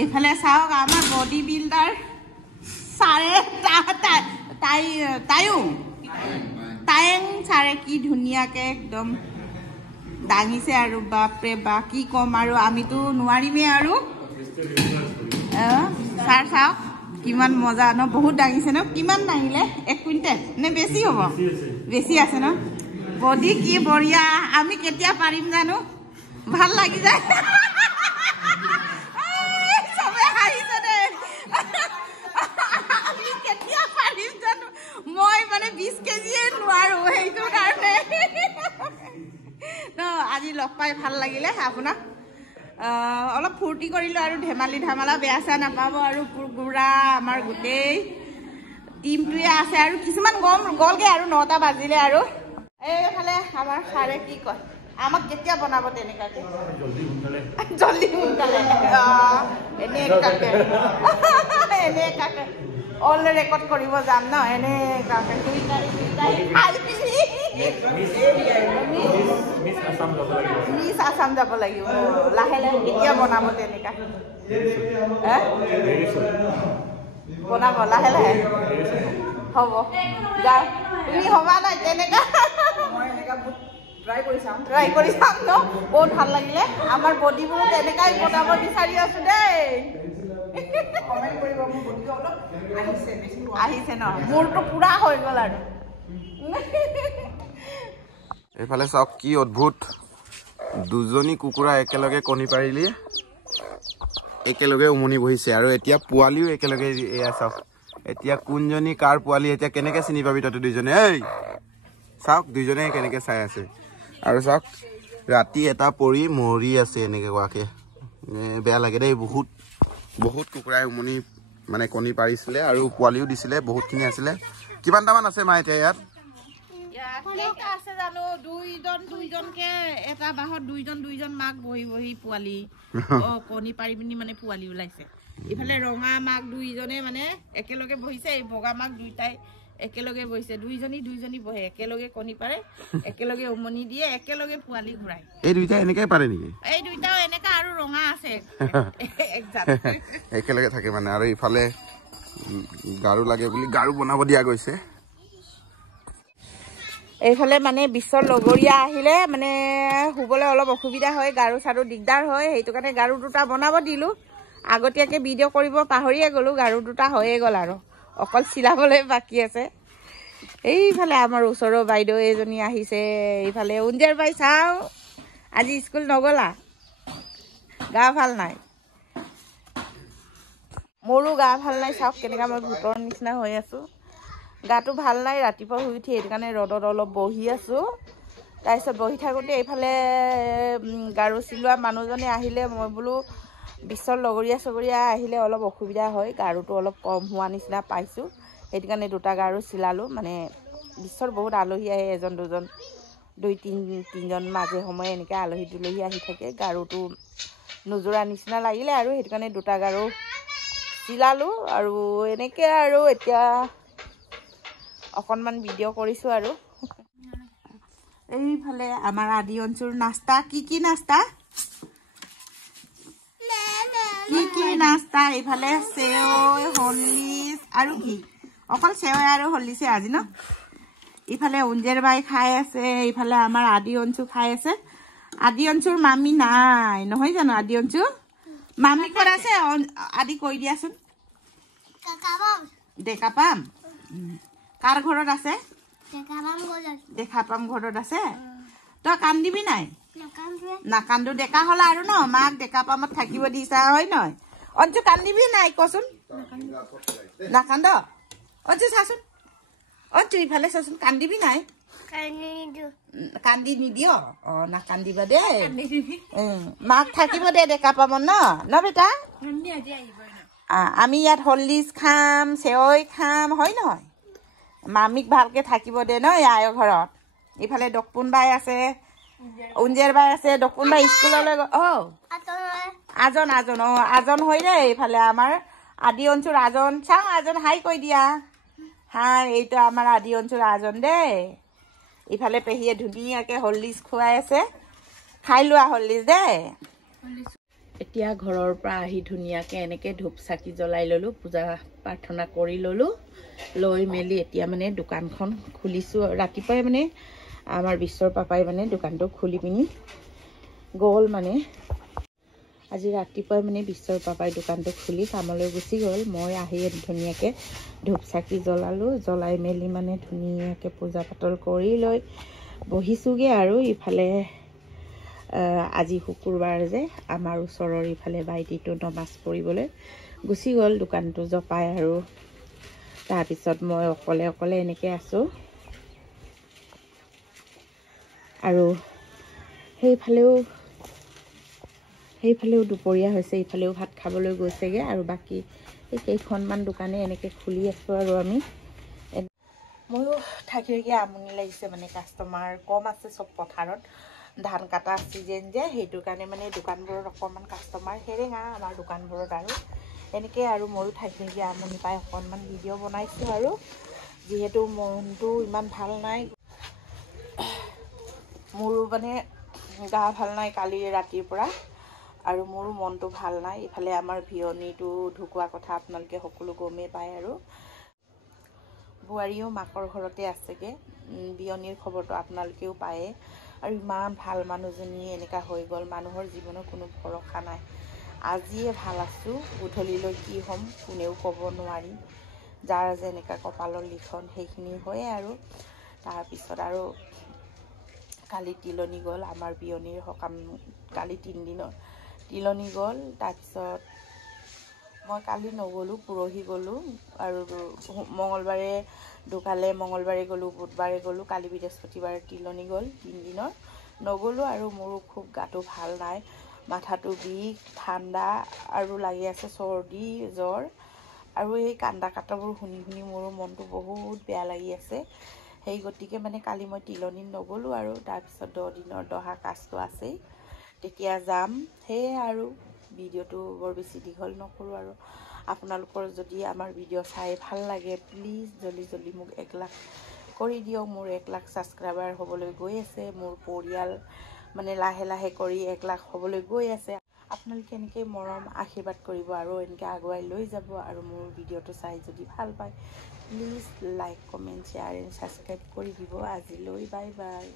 এইফালে চাওক আমাৰ বডি বিল্ডাৰ চাৰে তাইং চাৰে কি ধুনীয়াকে একদম দাঙিছে আৰু বাপৰে বা কি কম আৰু আমিতো নোৱাৰিমেই আৰু ছাৰ চাওক কিমান মজা ন বহুত দাঙিছে ন কিমান দাঙিলে 1 কুইণ্টেল নে বেছি হ'ব বেছি আছে ন বডি কি বঢ়িয়া আমি কেতিয়া পাৰিম জানো ভাল লাগি যায় চবে হাঁহিছে দে আমি কেতিয়া পাৰিম জানো মই মানে 20 কেজিয়ে নোৱাৰো সেইটো কাৰণে ন আজি লগ পাই ভাল লাগিলে আপোনাক অলপ ফূৰ্তি কৰিলোঁ আৰু ধেমালা বেয়া চেয়া নাপাব আৰু পুৰা আমাৰ গোটেই টিমটোৱে আছে আৰু কিছুমান গ'লগৈ আৰু 9টা বাজিলে আৰু এইফালে আমাৰ ছাৰে কি কয় আমাক কেতিয়া বনাব তেনেকুৱাকৈ জল্দি সোনকালে এনেকুৱাকৈ অল ৰেকৰ্ড কৰিব যাম ন এনেকুৱাকৈ 2 তাৰিখ খাই পিনি মিছ আছাম যাব লাগিব লাহে কেতিয়া বনাব তেনেকুৱা বনাব লাহে হ'ব যাওঁ তুমি হ'বা নাই তেনেকুৱা ট্ৰাই কৰি চাম ন বহুত ভাল লাগিলে আমাৰ বডিবোৰ তেনেকাই বনাব বিচাৰি আছো দেই আহিছে ন মোৰটো পুৰা হৈ গ'ল আৰু এইফালে চাওক কি অদ্ভুত দুজনী কুকুৰা একেলগে কণী পাৰিলি একেলগে উমনি বহিছে আৰু এতিয়া পোৱালিও একেলগে এয়া চাওক এতিয়া কোনজনী কাৰ পোৱালি এতিয়া কেনেকে চিনি পাবি তই দুইজনে এই চাওক দুইজনে কেনেকে চাই আছে আৰু চাওক ৰাতি এটা পৰি মৰি আছে এনেকে কোৱাকে বেয়া লাগে দেই বহুত কুকুৰাই উমনি মানে কণী পাৰিছিলে আৰু পোৱালিও দিছিলে বহুতখিনি আছিলে কিমানটামান আছে মা এতিয়া ইয়াত আছে জানো দুইজনকে এটা বাহত দুইজন মাক বহি পোৱালি কণী পাৰি পিনি মানে পোৱালি ওলাইছে ইফালে ৰঙা মাক দুইজনে মানে একেলগে বহিছে এই বগা মাক দুইটাই একেলগে বহিছে দুইজনী বহে একেলগে কণী পাৰে একেলগে উমনি দিয়ে একেলগে পোৱালি ঘূৰাই এই দুইটা এনেকৈ পাৰে নেকি এই দুইটাও এনেকা আৰু ৰঙা আছে একেলগে থাকে মানে আৰু ইফালে গাৰু লাগে বুলি গাৰু বনাব দিয়া গৈছে এইফালে মানে বিশ্বৰ লগৰীয়া আহিলে মানে শুবলৈ অলপ অসুবিধা হয় গাৰু চাৰু দিগদাৰ হয় সেইটো কাৰণে গাৰু দুটা বনাব দিলোঁ আগতীয়াকৈ ভিডিঅ' কৰিব পাহৰিয়ে গ'লোঁ গাৰু দুটা হৈয়ে গ'ল আৰু অকল চিলাবলৈ বাকী আছে এইফালে আমাৰ ওচৰৰ বাইদেউ এজনী আহিছে এইফালে উঞ্জেৰ বাই চাওঁ আজি স্কুল নগ'লা গা ভাল নাই মোৰো গা ভাল নাই চাওক কেনেকৈ মই ভূতৰ নিচিনা হৈ আছোঁ গাটো ভাল নাই ৰাতিপুৱা শুই উঠি সেইটো কাৰণে ৰ'দত অলপ বহি আছোঁ তাৰপিছত বহি থাকোঁতে এইফালে গাৰু চিলোৱা মানুহজনে আহিলে মই বোলো বিশ্বৰ লগৰীয়া আহিলে অলপ অসুবিধা হয় গাৰুটো অলপ কম হোৱা নিচিনা পাইছোঁ সেইটো কাৰণে 2টা গাৰু চিলালোঁ মানে বিশ্বৰ বহুত আলহী আহে এজন দুজন 2-3জন মাজে সময়ে এনেকৈ আলহী দুলহী আহি থাকে গাৰুটো নোজোৰা নিচিনা লাগিলে আৰু সেইটো কাৰণে 2টা গাৰু চিলালোঁ আৰু এনেকৈ আৰু এতিয়া অকণমান ভিডিঅ' কৰিছোঁ আৰু এইফালে আমাৰ আদি অঞ্চলৰ নাস্তা কি নাস্তা নাস্তা এইফালে চেৱৈ হৰলিক্স আৰু কি অকল চেৱৈ আৰু হৰলিক্সে আজি ন ইফালে উঞ্জেৰ বাই খাই আছে ইফালে আমাৰ আদি অঞ্চল খাই আছে আদি অঞ্চল মামী নাই নহয় জানো আদি অঞ্চল মামী ক'ত আছে আদি কৈ দিয়াচোন ডেকা পাম কাৰ ঘৰত আছে দেখা পাম ঘৰত আছে তই কান্দিবি নাই নাকান্দো ডেকা হ'লা আৰু ন মাক ডেকা পামত থাকিব দিছা হয় নহয় অঞ্জু কান্দিবি নাই কচোন নাকান্দ অঞ্জু চাচোন অঞ্জু ইফালে চাচোন কান্দিবি নাই কান্দি নিদিয় নাকান্দিবা দেই মাক থাকিব দে ডেকা পামত ন বেটা আমি ইয়াত হৰলিক্স খাম চেৱৈ খাম হয় নহয় মামীক ভালকৈ থাকিব দে ন আয়ৰ ঘৰত ইফালে দকপুন বাই আছে উঞ্জেৰ বাই আছে দকপুন বাই স্কুললৈ আজন হৈ দেই ইফালে আমাৰ আদি অঞ্চল আজন চাওঁ আজন হাই কৈ দিয়া হাই এইটো আমাৰ আদি অঞ্চল আজন দেই ইফালে পেহীয়ে ধুনীয়াকৈ হৰলিক্স খুৱাই আছে খাই লোৱা হলিছ দে এতিয়া ঘৰৰ পৰা আহি ধুনীয়াকৈ এনেকৈ ধূপ চাকি জ্বলাই ল'লোঁ পূজা প্ৰাৰ্থনা কৰি ল'লোঁ লৈ মেলি এতিয়া মানে দোকানখন খুলিছোঁ ৰাতিপুৱাই মানে আমাৰ বিশ্বৰ পাপাই মানে দোকানটো খুলি পিনি গ'ল মানে আজি ৰাতিপুৱাই মানে বিশ্বৰ পাপাই দোকানটো খুলি কামলৈ গুচি গ'ল মই আহি ধুনীয়াকৈ ধূপ চাকি জ্বলালোঁ জ্বলাই মেলি মানে ধুনীয়াকৈ পূজা পাতল কৰি লৈ বহিছোঁগৈ আৰু ইফালে আজি শুকুৰবাৰ যে আমাৰ ওচৰৰ ইফালে ভাইটিটো নমাজ পঢ়িবলৈ গুচি গ'ল দোকানটো জপাই আৰু তাৰপিছত মই অকলে অকলে এনেকৈ আছোঁ আৰু সেইফালেও দুপৰীয়া হৈছে ইফালেও ভাত খাবলৈ গৈছেগৈ আৰু বাকী এই কেইখনমান দোকানে এনেকৈ খুলি আছোঁ আৰু আমি ময়ো থাকি থাকি আমনি লাগিছে মানে কাষ্টমাৰ কম আছে চব পথাৰত ধান কাটা ছিজন যে সেইটো কাৰণে মানে দোকানবোৰত অকণমান কাষ্টমাৰ হেৰেঙা আমাৰ দোকানবোৰত আৰু এনেকৈ আৰু ময়ো থাকি থাকি আমনি পাই অকণমান ভিডিঅ' বনাইছোঁ আৰু যিহেতু মনটো ইমান ভাল নাই মোৰো মানে গা ভাল নাই কালি ৰাতিৰ পৰা আৰু মোৰো মনটো ভাল নাই ইফালে আমাৰ ভিয়নীটো ঢুকোৱা কথা আপোনালোকে সকলো গমেই পায় আৰু বোৱাৰীও মাকৰ ঘৰতে আছেগৈ বিয়নীৰ খবৰটো আপোনালোকেও পায়ে আৰু ইমান ভাল মানুহজনী এনেকুৱা হৈ গ'ল মানুহৰ জীৱনৰ কোনো ভৰসা নাই আজিয়ে ভাল আছোঁ গধূলিলৈ কি হ'ম কোনেও ক'ব নোৱাৰি যাৰ যেনেকুৱা কপালৰ লিখন সেইখিনি হয়ে আৰু তাৰপিছত আৰু কালি তিলনি গ'ল আমাৰ বিয়নীৰ সকাম কালি 3 দিনৰ তিলনি গ'ল তাৰপিছত মই কালি নগ'লোঁ পৰহি গ'লোঁ আৰু মঙলবাৰে ঢুকালে মঙলবাৰে গ'লোঁ বুধবাৰে গ'লোঁ কালি বৃহস্পতিবাৰে তিলনি গ'ল 3 দিনৰ নগ'লোঁ আৰু মোৰো খুব গাটো ভাল নাই মাথাটো বিষ ঠাণ্ডা আৰু লাগি আছে চৰ্দি জ্বৰ আৰু এই কান্দা কাটাবোৰ শুনি শুনি মোৰো মনটো বহুত বেয়া লাগি আছে সেই গতিকে মানে কালি মই তিলনিত নগ'লোঁ আৰু তাৰপিছত 10 দিনৰ দহা কাজটো আছেই তেতিয়া যাম সেয়ে আৰু ভিডিঅ'টো বৰ বেছি দীঘল নকৰোঁ আৰু আপোনালোকৰ যদি আমাৰ ভিডিঅ' চাই ভাল লাগে প্লিজ জলদি জলদি মোক 1 লাখ কৰি দিয়ক মোৰ 1 লাখ ছাবস্ক্ৰাইবাৰ হ'বলৈ গৈ আছে মোৰ পৰিয়াল মানে লাহে লাহে কৰি 1 লাখ হ'বলৈ গৈ আছে আপোনালোকে এনেকৈ মৰম আশীৰ্বাদ কৰিব আৰু এনেকৈ আগুৱাই লৈ যাব আৰু মোৰ ভিডিঅ'টো চাই যদি ভাল পায় please like comment share and subscribe কৰি দিব আজিলৈ বাই বাই